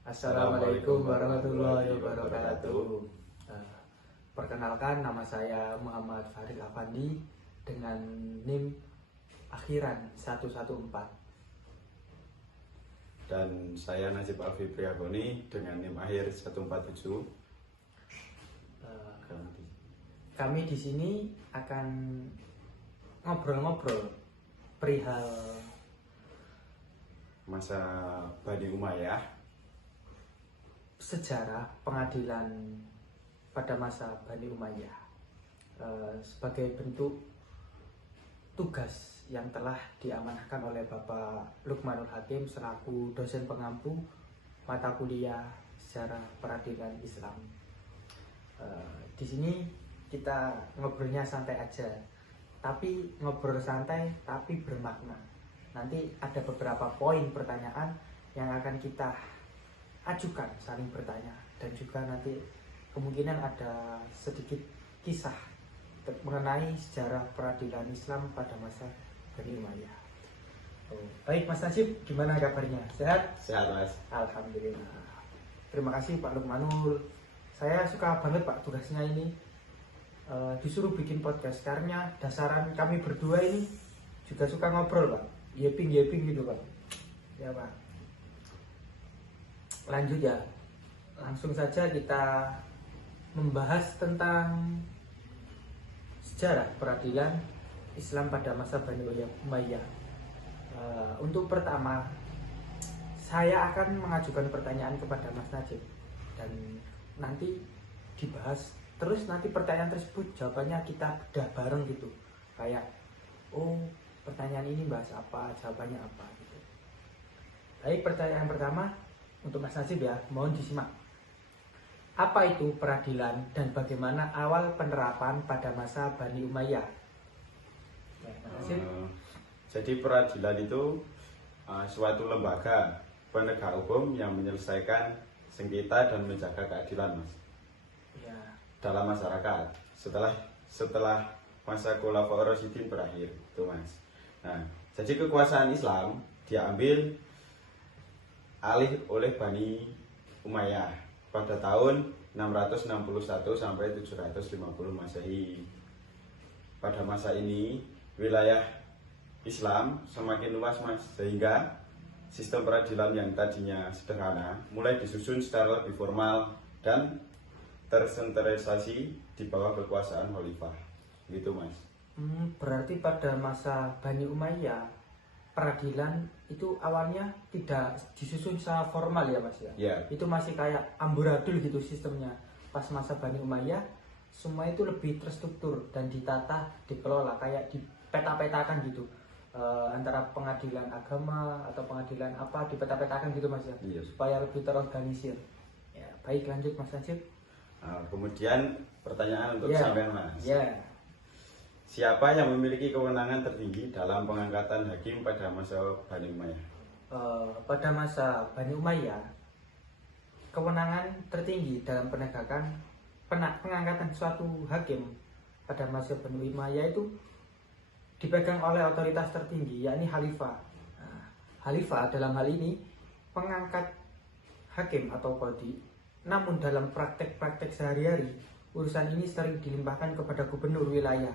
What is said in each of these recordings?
Assalamualaikum warahmatullahi wabarakatuh. Perkenalkan, nama saya Muhammad Farid Afandi dengan NIM akhiran 114. Dan saya Najib Alfi Priagoni dengan NIM akhir 147. Kami di sini akan ngobrol-ngobrol perihal masa Bani Umayyah, sejarah pengadilan pada masa Bani Umayyah, sebagai bentuk tugas yang telah diamanahkan oleh Bapak Lukmanul Hakim selaku dosen pengampu mata kuliah sejarah peradilan Islam. Di sini kita ngobrolnya santai aja, tapi ngobrol santai tapi bermakna. Nanti ada beberapa poin pertanyaan yang akan kita ajukan, saling bertanya, dan juga nanti kemungkinan ada sedikit kisah mengenai sejarah peradilan Islam pada masa Bani Umayyah. Baik Mas Najib, gimana kabarnya? Sehat? Sehat Mas. Alhamdulillah. Terima kasih Pak Lukmanul. Saya suka banget Pak tugasnya ini, disuruh bikin podcast karena dasaran kami berdua ini juga suka ngobrol Pak, yeping gitu Pak. Ya Pak. Lanjut ya, langsung saja kita membahas tentang sejarah peradilan Islam pada masa Bani Umayyah. Untuk pertama, saya akan mengajukan pertanyaan kepada Mas Najib dan nanti dibahas. Terus nanti pertanyaan tersebut jawabannya kita bedah bareng gitu. Kayak, oh pertanyaan ini bahas apa, jawabannya apa gitu. Baik, pertanyaan pertama untuk Mas Najib ya, mohon disimak. Apa itu peradilan dan bagaimana awal penerapan pada masa Bani Umayyah? Ya, Mas Najib. Jadi peradilan itu suatu lembaga penegak hukum yang menyelesaikan sengketa dan menjaga keadilan Mas, Ya. dalam masyarakat setelah masa Khulafaur Rasyidin berakhir itu Mas. Nah, jadi kekuasaan Islam diambil alih oleh Bani Umayyah pada tahun 661 sampai 750 Masehi. Pada masa ini wilayah Islam semakin luas Mas, sehingga sistem peradilan yang tadinya sederhana mulai disusun secara lebih formal dan tersentralisasi di bawah kekuasaan khalifah. Gitu Mas. Berarti pada masa Bani Umayyah peradilan itu awalnya tidak disusun secara formal ya Mas ya? Ya. Itu masih kayak amburadul gitu sistemnya. Pas masa Bani Umayyah semua itu lebih terstruktur dan ditata, dikelola, kayak dipeta-petakan gitu. Antara pengadilan agama atau pengadilan apa dipeta-petakan gitu Mas ya? Iya. Supaya lebih terorganisir. Ya, baik, lanjut Mas Najib. Nah, kemudian pertanyaan untuk sampean Mas. Ya. Siapa yang memiliki kewenangan tertinggi dalam pengangkatan hakim pada masa Bani Umayyah? Pada masa Bani Umayyah, kewenangan tertinggi dalam pengangkatan suatu hakim pada masa Bani Umayyah itu dipegang oleh otoritas tertinggi, yakni khalifah. Khalifah dalam hal ini pengangkat hakim atau qadhi. Namun dalam praktek-praktek sehari-hari, urusan ini sering dilimpahkan kepada gubernur wilayah.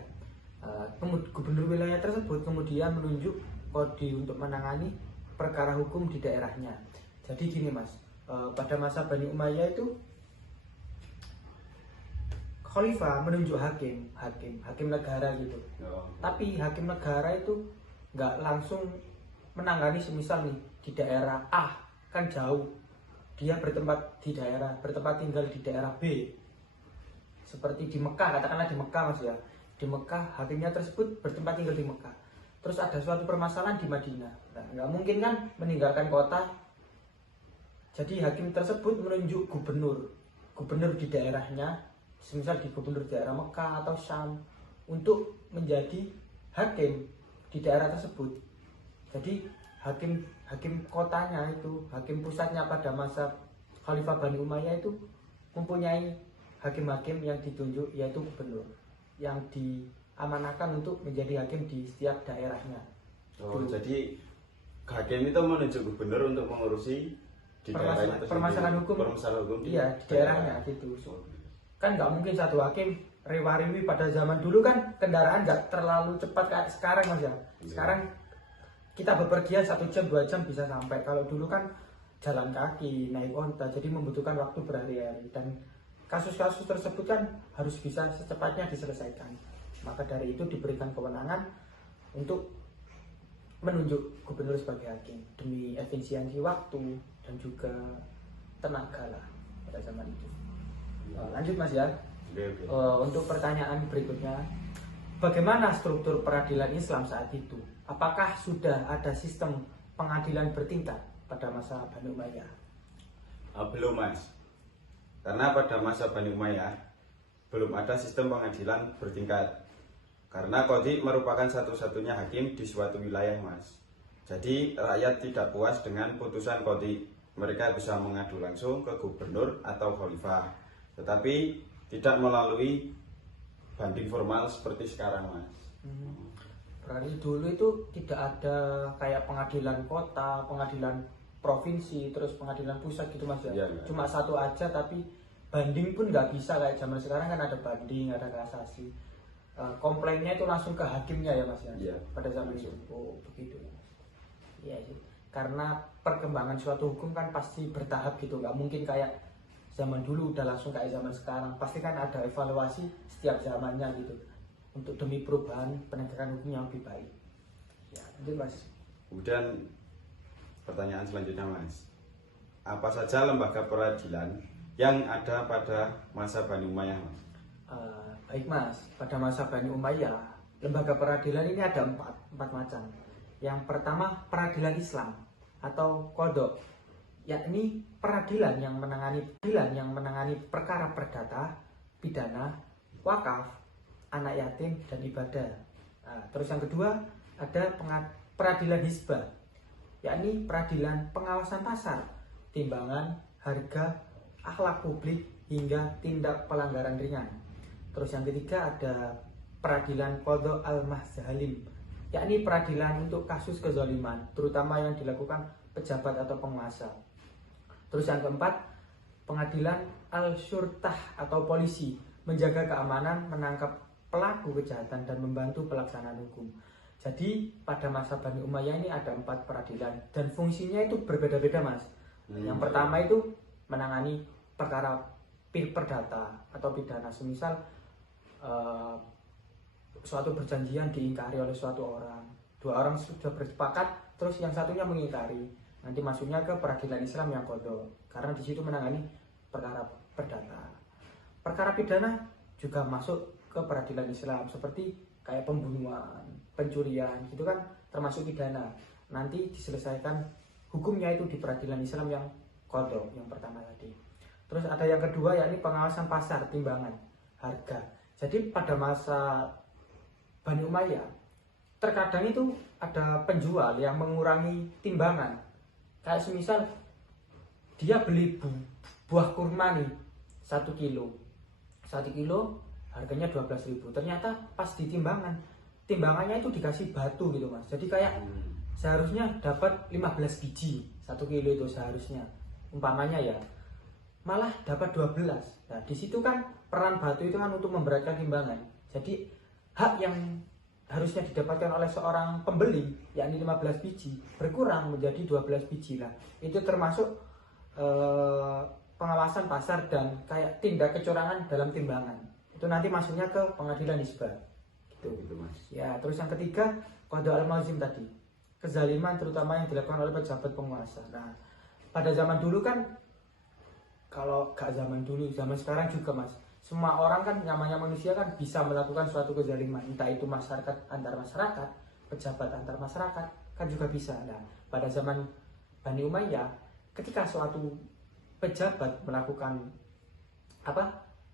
Gubernur wilayah tersebut kemudian menunjuk qadhi untuk menangani perkara hukum di daerahnya. Jadi gini Mas, pada masa Bani Umayyah itu khalifah menunjuk hakim negara gitu. Tapi hakim negara itu nggak langsung menangani, semisal nih di daerah A kan jauh, dia bertempat tinggal di daerah B, seperti di Mekah, katakanlah di Mekah Mas ya. Di Mekah hakimnya tersebut bertempat tinggal di Mekah. Terus ada suatu permasalahan di Madinah. Nah, nggak mungkin kan meninggalkan kota. Jadi hakim tersebut menunjuk gubernur di daerahnya, semisal di gubernur daerah Mekah atau Syam, untuk menjadi hakim di daerah tersebut. Jadi hakim kotanya itu, hakim pusatnya pada masa Khalifah Bani Umayyah itu mempunyai hakim-hakim yang ditunjuk, yaitu gubernur yang diamanahkan untuk menjadi hakim di setiap daerahnya. Jadi hakim itu menunjuk gubernur untuk mengurusi permasalahan hukum. Iya, di daerahnya gitu. Kan nggak mungkin satu hakim rewa-rewi. Pada zaman dulu kan kendaraan nggak terlalu cepat kayak sekarang Mas ya. Sekarang kita bepergian 1 jam 2 jam bisa sampai. Kalau dulu kan jalan kaki, naik onta, jadi membutuhkan waktu berhari-hari. Dan kasus-kasus tersebut kan harus bisa secepatnya diselesaikan. Maka dari itu diberikan kewenangan untuk menunjuk gubernur sebagai hakim demi efisiensi waktu dan juga tenaga lah pada zaman itu. Lanjut Mas ya. Oke. Untuk pertanyaan berikutnya, bagaimana struktur peradilan Islam saat itu? Apakah sudah ada sistem pengadilan bertingkat pada masa Bani Umayyah? Belum Mas, karena pada masa Bani Umayyah belum ada sistem pengadilan bertingkat. Karena qadhi merupakan satu-satunya hakim di suatu wilayah Mas. Jadi rakyat tidak puas dengan putusan qadhi, mereka bisa mengadu langsung ke gubernur atau khalifah, tetapi tidak melalui banding formal seperti sekarang Mas. Berarti dulu itu tidak ada kayak pengadilan kota, pengadilan provinsi, terus pengadilan pusat gitu Mas ya. Ya. Cuma satu aja, tapi banding pun nggak bisa kayak zaman sekarang kan ada banding, ada kasasi. Komplainnya itu langsung ke hakimnya ya Mas ya. Ya. Pada zaman itu. Oh begitu. Iya sih. Karena perkembangan suatu hukum kan pasti bertahap gitu, nggak mungkin kayak zaman dulu udah langsung kayak zaman sekarang. Pasti kan ada evaluasi setiap zamannya gitu, untuk demi perubahan penegakan hukum yang lebih baik. Ya, lanjut Mas. Kemudian pertanyaan selanjutnya Mas, apa saja lembaga peradilan yang ada pada masa Bani Umayyah Mas? Baik Mas, pada masa Bani Umayyah lembaga peradilan ini ada empat macam. Yang pertama peradilan Islam atau qadha, yakni peradilan yang menangani perkara perdata, pidana, wakaf, anak yatim dan ibadah. Terus yang kedua ada peradilan hisbah, yakni peradilan pengawasan pasar, timbangan, harga, akhlak publik hingga tindak pelanggaran ringan. Terus yang ketiga ada peradilan qadha al-mahzalim, yakni peradilan untuk kasus kezaliman, terutama yang dilakukan pejabat atau penguasa. Terus yang keempat, pengadilan al-syurtah atau polisi, menjaga keamanan, menangkap pelaku kejahatan dan membantu pelaksanaan hukum. Jadi pada masa Bani Umayyah ini ada 4 peradilan dan fungsinya itu berbeda-beda Mas. Yang pertama itu menangani perkara perdata atau pidana, semisal suatu perjanjian diingkari oleh suatu orang, 2 orang sudah bersepakat, terus yang satunya mengingkari, nanti masuknya ke peradilan Islam yang qadha, karena di situ menangani perkara perdata. Perkara pidana juga masuk ke peradilan Islam, seperti kayak pembunuhan, pencurian, gitu kan termasuk pidana. Nanti diselesaikan hukumnya itu di peradilan Islam yang qadha, yang pertama tadi. Terus ada yang kedua, yakni pengawasan pasar, timbangan, harga. Jadi pada masa Bani Umayyah terkadang itu ada penjual yang mengurangi timbangan. Kayak semisal dia beli buah kurma nih 1 kilo, 1 kilo harganya 12.000. Ternyata pas di timbangannya itu dikasih batu gitu Mas. Jadi kayak seharusnya dapat 15 biji 1 kilo itu seharusnya, umpamanya ya, malah dapat 12. Nah di situ kan peran batu itu kan untuk memberatkan timbangan. Jadi hak yang harusnya didapatkan oleh seorang pembeli, yakni 15 biji, berkurang menjadi 12 biji lah. Itu termasuk pengawasan pasar dan kayak tindak kecurangan dalam timbangan. Itu nanti masuknya ke pengadilan hisbah. Gitu Mas. Ya, terus yang ketiga qadha al-mazlim tadi, kezaliman terutama yang dilakukan oleh pejabat penguasa. Nah, pada zaman dulu kan, kalau gak zaman dulu, zaman sekarang juga Mas, semua orang kan, namanya manusia kan bisa melakukan suatu kezaliman, entah itu masyarakat antar masyarakat, pejabat antar masyarakat kan juga bisa. Nah, pada zaman Bani Umayyah, ketika suatu pejabat melakukan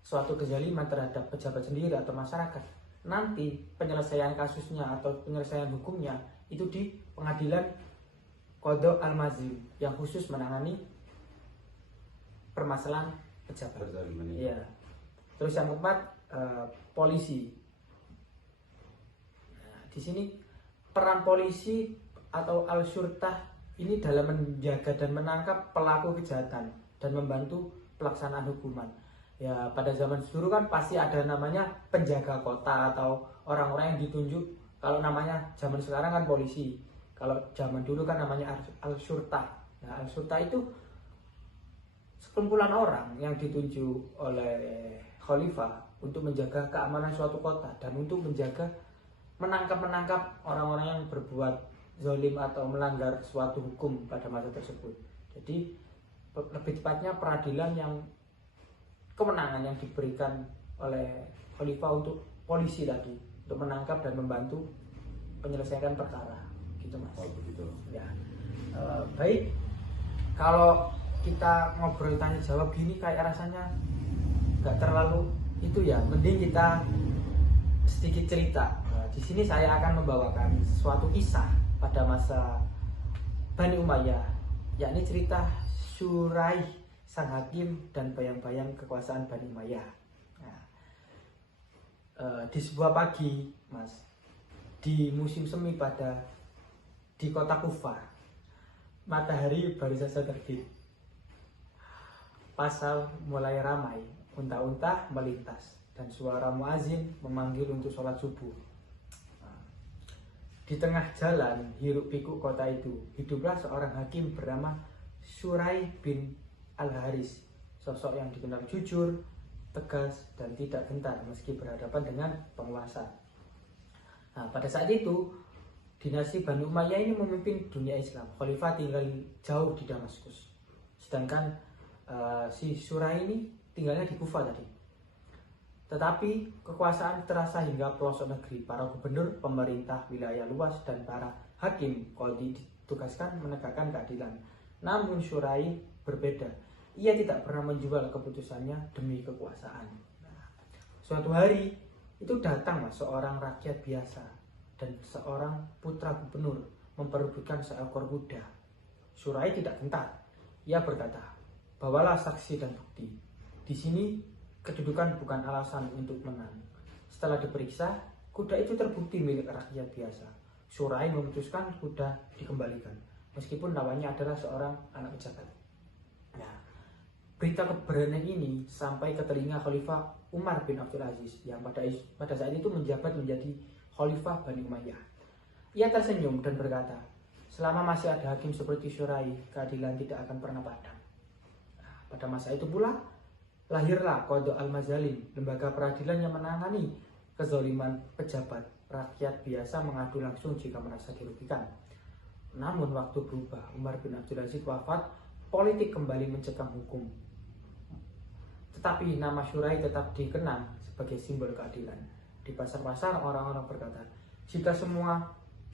suatu kezaliman terhadap pejabat sendiri atau masyarakat, nanti penyelesaian kasusnya atau penyelesaian hukumnya itu di pengadilan qadha al-mazlim yang khusus menangani permasalahan pejabat. Iya. Terus yang keempat polisi. Nah, di sini peran polisi atau al-syurtah ini dalam menjaga dan menangkap pelaku kejahatan dan membantu pelaksanaan hukuman. Ya, pada zaman dulu kan pasti ada namanya penjaga kota atau orang-orang yang ditunjuk. Kalau namanya zaman sekarang kan polisi. Kalau zaman dulu kan namanya al-syurta. Nah, al-syurta itu sekumpulan orang yang ditunjuk oleh khalifah untuk menjaga keamanan suatu kota dan untuk menangkap orang-orang yang berbuat zalim atau melanggar suatu hukum pada masa tersebut. Jadi lebih tepatnya peradilan yang kemenangan yang diberikan oleh khalifah untuk polisi tadi untuk menangkap dan membantu penyelesaian perkara, gitu Mas. Oh begitu. Ya, baik. Kalau kita ngobrol tanya jawab gini kayak rasanya nggak terlalu itu ya. Mending kita sedikit cerita. Nah, di sini saya akan membawakan suatu kisah pada masa Bani Umayyah, yakni cerita Syuraih sang hakim dan bayang-bayang kekuasaan Bani Umayyah. Nah, di sebuah pagi, Mas, di musim semi di kota Kufah, matahari baru saja terbit. Pasar mulai ramai, unta-unta melintas dan suara muazin memanggil untuk sholat subuh. Di tengah jalan hiruk pikuk kota itu hiduplah seorang hakim bernama Syuraih bin Al-Haris, sosok yang dikenal jujur, tegas, dan tidak gentar meski berhadapan dengan penguasa. Nah, pada saat itu dinasti Bani Umayyah ini memimpin dunia Islam. Khalifah tinggal jauh di Damaskus, sedangkan si Syuraih ini tinggalnya di Kufah tadi. Tetapi kekuasaan terasa hingga pelosok negeri. Para gubernur, pemerintah wilayah luas, dan para hakim qadhi ditugaskan menegakkan keadilan. Namun Syuraih berbeda. Ia tidak pernah menjual keputusannya demi kekuasaan. Nah, suatu hari itu datang seorang rakyat biasa dan seorang putra gubernur memperebutkan seekor kuda. Syuraih tidak gentar. Ia berkata, "Bawalah saksi dan bukti. Di sini kedudukan bukan alasan untuk menang." Setelah diperiksa, kuda itu terbukti milik rakyat biasa. Syuraih memutuskan kuda dikembalikan, meskipun lawannya adalah seorang anak pejabat. Nah, berita keberanian ini sampai ke telinga Khalifah Umar bin Abdul Aziz yang pada saat itu menjabat menjadi Khalifah Bani Umayyah. Ia tersenyum dan berkata, "Selama masih ada hakim seperti Syuraih, keadilan tidak akan pernah padam." Nah, pada masa itu pula lahirlah Qadha al-Mazalim, lembaga peradilan yang menangani kezaliman pejabat. Rakyat biasa mengadu langsung jika merasa dirugikan. Namun waktu berubah, Umar bin Abdul Aziz wafat, politik kembali mencekam hukum. Tetapi nama Syuraih tetap dikenang sebagai simbol keadilan. Di pasar-pasar orang-orang berkata, jika semua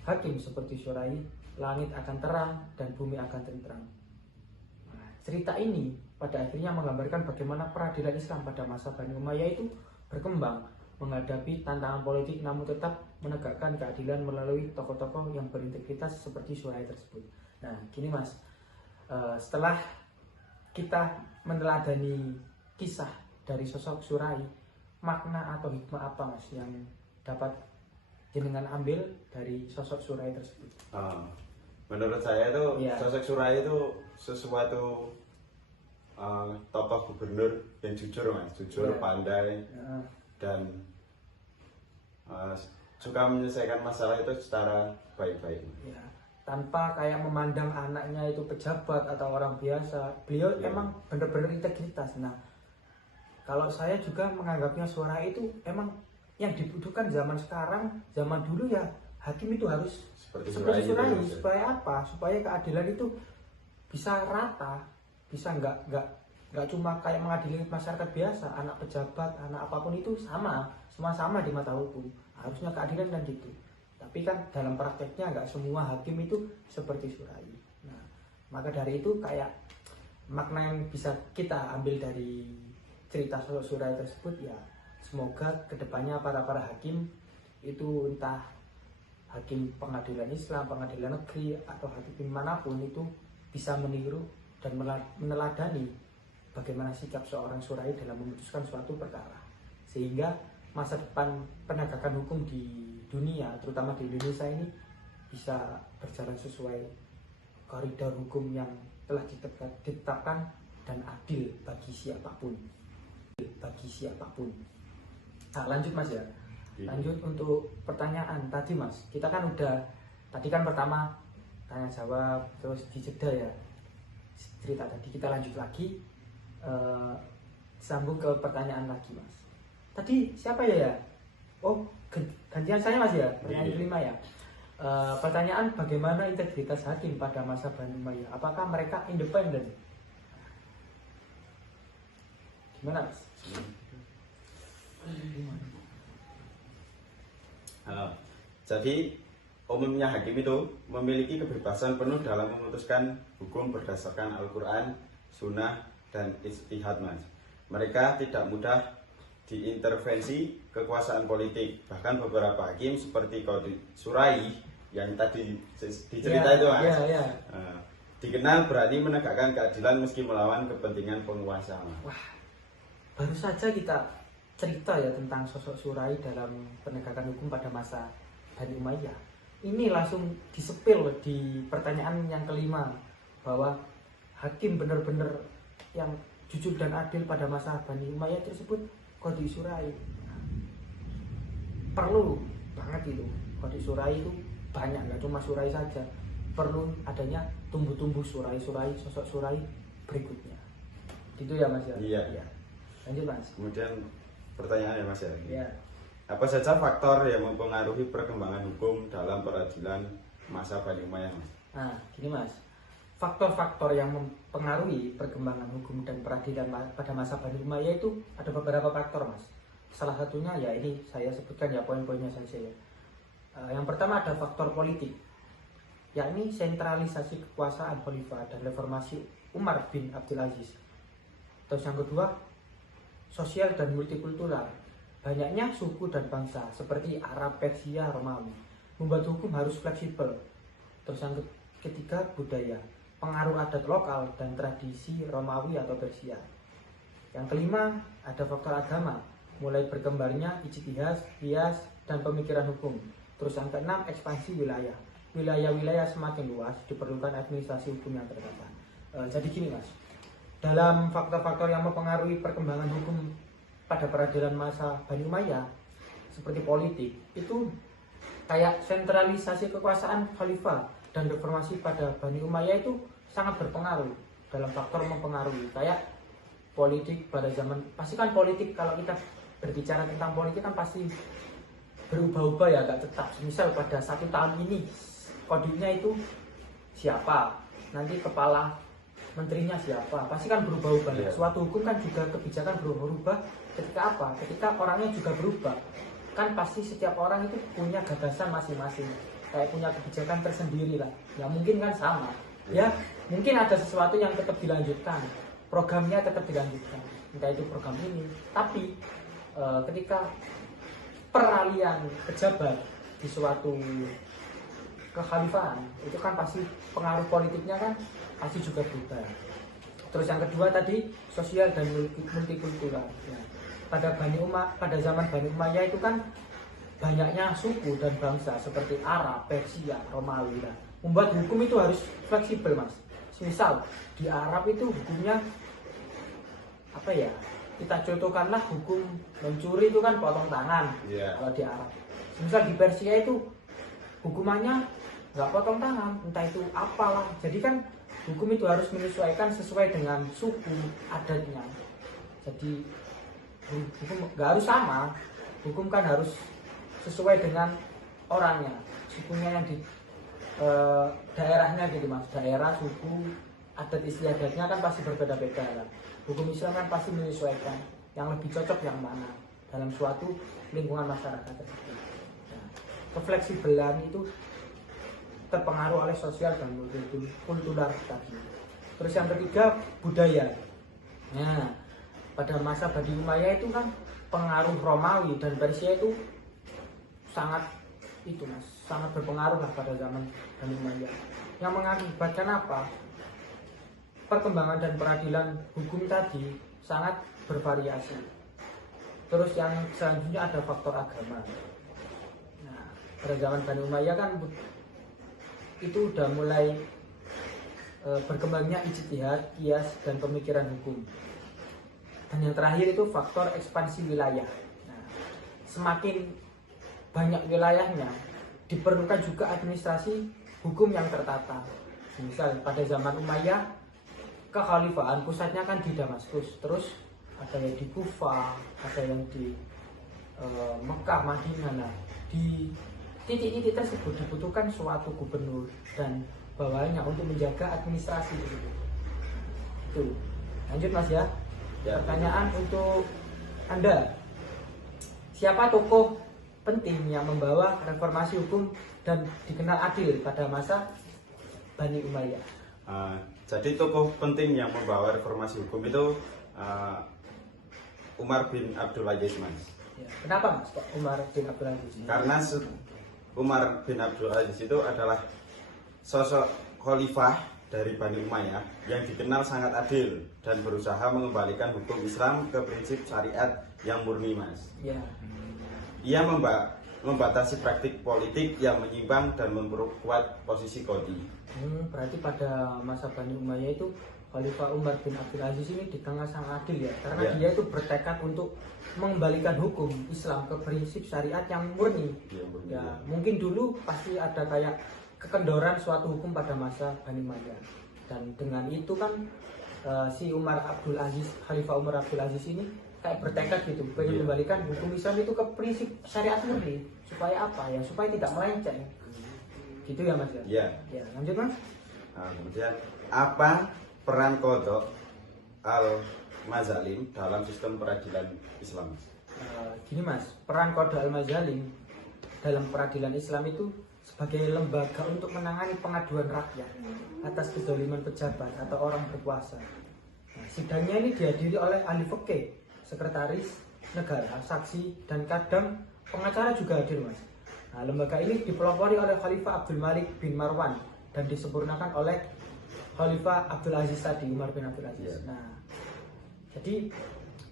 hakim seperti Syuraih, langit akan terang dan bumi akan tentram. Nah, cerita ini pada akhirnya menggambarkan bagaimana peradilan Islam pada masa Bani Umayyah itu berkembang menghadapi tantangan politik, namun tetap menegakkan keadilan melalui tokoh-tokoh yang berintegritas seperti Syuraih tersebut. Nah, gini Mas, setelah kita meneladani kisah dari sosok Syuraih, makna atau hikmah apa Mas yang dapat jenengan ambil dari sosok Syuraih tersebut? Menurut saya itu sosok Syuraih itu sesuatu tokoh gubernur yang jujur Mas, jujur, pandai, dan suka menyelesaikan masalah itu secara baik-baik. Ya, tanpa kayak memandang anaknya itu pejabat atau orang biasa, beliau emang benar-benar integritas. Nah, kalau saya juga menganggapnya Syuraih itu emang yang dibutuhkan zaman sekarang, zaman dulu ya hakim itu harus seperti Syuraih. Supaya apa? Supaya keadilan itu bisa rata, bisa nggak cuma kayak mengadili masyarakat biasa, anak pejabat, anak apapun itu semua sama di mata hukum. Harusnya keadilan dan gitu. Tapi kan dalam prakteknya nggak semua hakim itu seperti Syuraih. Nah, maka dari itu kayak makna yang bisa kita ambil dari cerita sosok Syuraih tersebut ya, semoga kedepannya para hakim itu entah hakim pengadilan Islam, pengadilan negeri atau hakim manapun itu bisa meniru dan meneladani bagaimana sikap seorang Syuraih dalam memutuskan suatu perkara, sehingga masa depan penegakan hukum di dunia, terutama di Indonesia ini, bisa berjalan sesuai koridor hukum yang telah ditetapkan dan adil bagi siapapun. Nah, lanjut Mas ya. Lanjut untuk pertanyaan tadi Mas. Kita kan udah tadi kan pertama tanya jawab terus dijeda ya cerita tadi. Kita lanjut lagi sambung ke pertanyaan lagi Mas. Tadi siapa ya? Oh, gantian saya Mas ya. Pertanyaan kelima ya. Pertanyaan bagaimana integritas hakim pada masa Bani Umayyah? Apakah mereka independen? Gimana Mas? Jadi umumnya hakim itu memiliki kebebasan penuh dalam memutuskan hukum berdasarkan Al-Quran, Sunnah, dan ijtihad Mas. Mereka tidak mudah diintervensi kekuasaan politik. Bahkan beberapa hakim seperti Qadhi Surai yang tadi dicerita itu Mas, dikenal berani menegakkan keadilan meski melawan kepentingan penguasa Mas. Wah, baru saja kita cerita ya tentang sosok Surai dalam penegakan hukum pada masa Bani Umayyah. Ini langsung disepil di pertanyaan yang kelima bahwa hakim benar-benar yang jujur dan adil pada masa Bani Umayyah tersebut Qadhi Surai. Perlu banget itu. Qadhi Surai itu banyak, nggak cuma Surai saja. Perlu adanya tumbuh-tumbuh Surai-Surai, sosok Surai berikutnya. Gitu ya Mas ya? Iya. Lanjut Mas. Kemudian pertanyaannya Mas ya. Iya. Apa saja faktor yang mempengaruhi perkembangan hukum dalam peradilan masa Bani Umayyah Mas? Nah, gini Mas. Faktor-faktor yang mempengaruhi perkembangan hukum dan peradilan pada masa Bani Umayyah itu ada beberapa faktor Mas. Salah satunya ya ini saya sebutkan ya poin-poinnya saja ya. Yang pertama ada faktor politik, yakni sentralisasi kekuasaan Khalifah dan reformasi Umar bin Abdul Aziz. Terus yang kedua, sosial dan multikultural. Banyaknya suku dan bangsa seperti Arab, Persia, Romawi membuat hukum harus fleksibel. Terus yang ketiga, budaya, pengaruh adat lokal dan tradisi Romawi atau Persia. Yang kelima, ada faktor agama, mulai berkembangnya ijtihad, qiyas, dan pemikiran hukum. Terus yang keenam, ekspansi wilayah. Wilayah-wilayah semakin luas, diperlukan administrasi hukum yang tertata. Jadi gini Mas, dalam faktor-faktor yang mempengaruhi perkembangan hukum pada peradilan masa Bani Umayyah seperti politik, itu kayak sentralisasi kekuasaan Khalifah dan reformasi pada Bani Umayyah itu sangat berpengaruh dalam faktor mempengaruhi. Kayak politik pada zaman, pasti kan politik kalau kita berbicara tentang politik kan pasti berubah-ubah ya, agak tetap. Misal pada 1 tahun ini kodenya itu siapa, nanti kepala menterinya siapa, pasti kan berubah-ubah. Suatu hukum kan juga kebijakan berubah-ubah ketika apa? Ketika orangnya juga berubah. Kan pasti setiap orang itu punya gagasan masing-masing, kayak punya kebijakan tersendiri lah. Ya mungkin kan sama. Ya mungkin ada sesuatu yang tetap dilanjutkan, programnya tetap dilanjutkan, entah itu program ini. Tapi ketika peralihan pejabat di suatu kekhalifahan, itu kan pasti pengaruh politiknya kan pasti juga berubah. Terus yang kedua tadi sosial dan multikultural. Ya. Pada zaman Bani Umayyah itu kan banyaknya suku dan bangsa seperti Arab, Persia, Romawi. Nah, membuat hukum itu harus fleksibel Mas. Misal di Arab itu hukumnya apa ya? Kita contohkanlah hukum mencuri itu kan potong tangan. Kalau di Arab. Misal di Persia itu hukumannya nggak potong tangan, entah itu apalah. Jadi kan hukum itu harus menyesuaikan sesuai dengan suku adatnya. Jadi hukum nggak harus sama, hukum kan harus sesuai dengan orangnya, sukunya yang di daerahnya gitu Mas. Daerah, suku, adat istiadatnya kan pasti berbeda-beda kan. Hukum Islam kan pasti menyesuaikan yang lebih cocok yang mana dalam suatu lingkungan masyarakat tersebut. Nah, kefleksibelan itu terpengaruh oleh sosial dan kultural tadi. Terus yang ketiga, budaya. Nah, pada masa Bani Umayyah itu kan pengaruh Romawi dan Persia itu sangat itu Mas, sangat berpengaruh lah pada zaman Bani Umayyah. Yang mengakibatkan apa? Perkembangan dan peradilan hukum tadi sangat bervariasi. Terus yang selanjutnya ada faktor agama. Nah, pada zaman Bani Umayyah kan itu udah mulai berkembangnya ijtihad, qiyas, dan pemikiran hukum. Dan yang terakhir itu faktor ekspansi wilayah. Nah, semakin banyak wilayahnya, diperlukan juga administrasi hukum yang tertata. Misal pada zaman Umayyah, kekhalifahan pusatnya kan di Damaskus, terus ada yang di Kufah, ada yang di Mekah, Madinah. Nah, di titik-titik tersebut dibutuhkan suatu gubernur dan bawahnya untuk menjaga administrasi itu. Itu. Lanjut Mas ya. Pertanyaan untuk Anda. Siapa tokoh penting yang membawa reformasi hukum dan dikenal adil pada masa Bani Umayyah? Jadi tokoh penting yang membawa reformasi hukum itu Umar bin Abdul Aziz, Mas. Ya. Kenapa Mas Umar bin Abdul Aziz? Karena Umar bin Abdul Aziz itu adalah sosok khalifah dari Bani Umayyah yang dikenal sangat adil dan berusaha mengembalikan hukum Islam ke prinsip syariat yang murni, Mas. Ya. Ia membatasi praktik politik yang menyimpang dan memperkuat posisi Qadhi. Berarti pada masa Bani Umayyah itu Khalifah Umar bin Abdul Aziz ini dikenal sangat adil ya, karena dia itu bertekad untuk mengembalikan hukum Islam ke prinsip syariat yang murni. Ya, mungkin dulu pasti ada kayak kekendoran suatu hukum pada masa Bani Umayyah, dan dengan itu kan si Umar Abdul Aziz, Khalifah Umar Abdul Aziz ini kayak bertekad gitu, pengen mengembalikan hukum Islam itu ke prinsip syariat murni. Supaya apa ya? Supaya tidak melenceng. Gitu ya Mas ya? Iya. Ya, lanjut Mas. Kemudian apa peran Qadha al-Mazalim dalam sistem peradilan Islam? Gini Mas, peran Qadha al-Mazalim dalam peradilan Islam itu sebagai lembaga untuk menangani pengaduan rakyat atas kezaliman pejabat atau orang berkuasa. Nah, sidangnya ini dihadiri oleh ahli fikih, sekretaris negara, saksi, dan kadang pengacara juga hadir Mas. Nah, lembaga ini dipelopori oleh Khalifah Abdul Malik bin Marwan dan disempurnakan oleh Khalifah Abdul Aziz tadi, Umar bin Abdul Aziz. Nah, jadi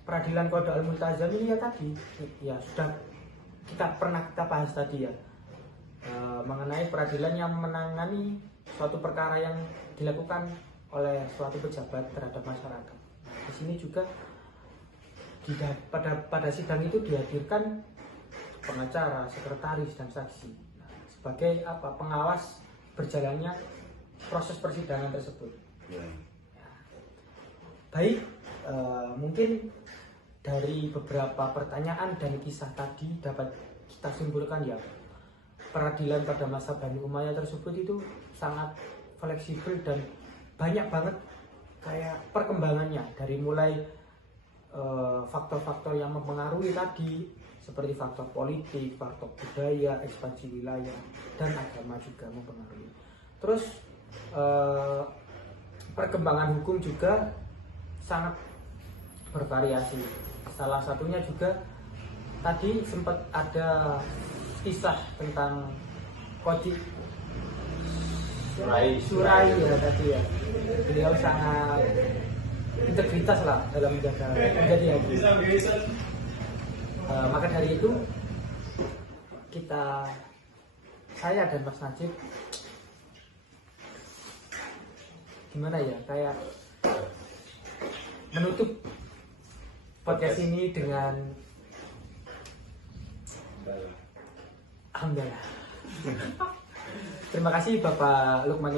peradilan Qadha al-Multazam ini ya tadi, ya sudah kita bahas tadi ya, mengenai peradilan yang menangani suatu perkara yang dilakukan oleh suatu pejabat terhadap masyarakat. Nah, di sini juga pada sidang itu dihadirkan pengacara, sekretaris, dan saksi. Nah, sebagai apa? Pengawas berjalannya proses persidangan tersebut. Ya. Baik, mungkin dari beberapa pertanyaan dan kisah tadi dapat kita simpulkan ya, peradilan pada masa Bani Umayyah tersebut itu sangat fleksibel dan banyak banget kayak perkembangannya, dari mulai faktor-faktor yang mempengaruhi tadi seperti faktor politik, faktor budaya, ekspansi wilayah, dan agama juga mempengaruhi. Terus perkembangan hukum juga sangat bervariasi. Salah satunya juga tadi sempat ada kisah tentang Qadhi Surai ya tadi ya. Beliau sangat integritas lah dalam menjaga hakim. Maka dari itu saya dan Mas Najib gimana ya, kayak menutup podcast ini dengan alhamdulillah. Terima kasih Bapak Lukman.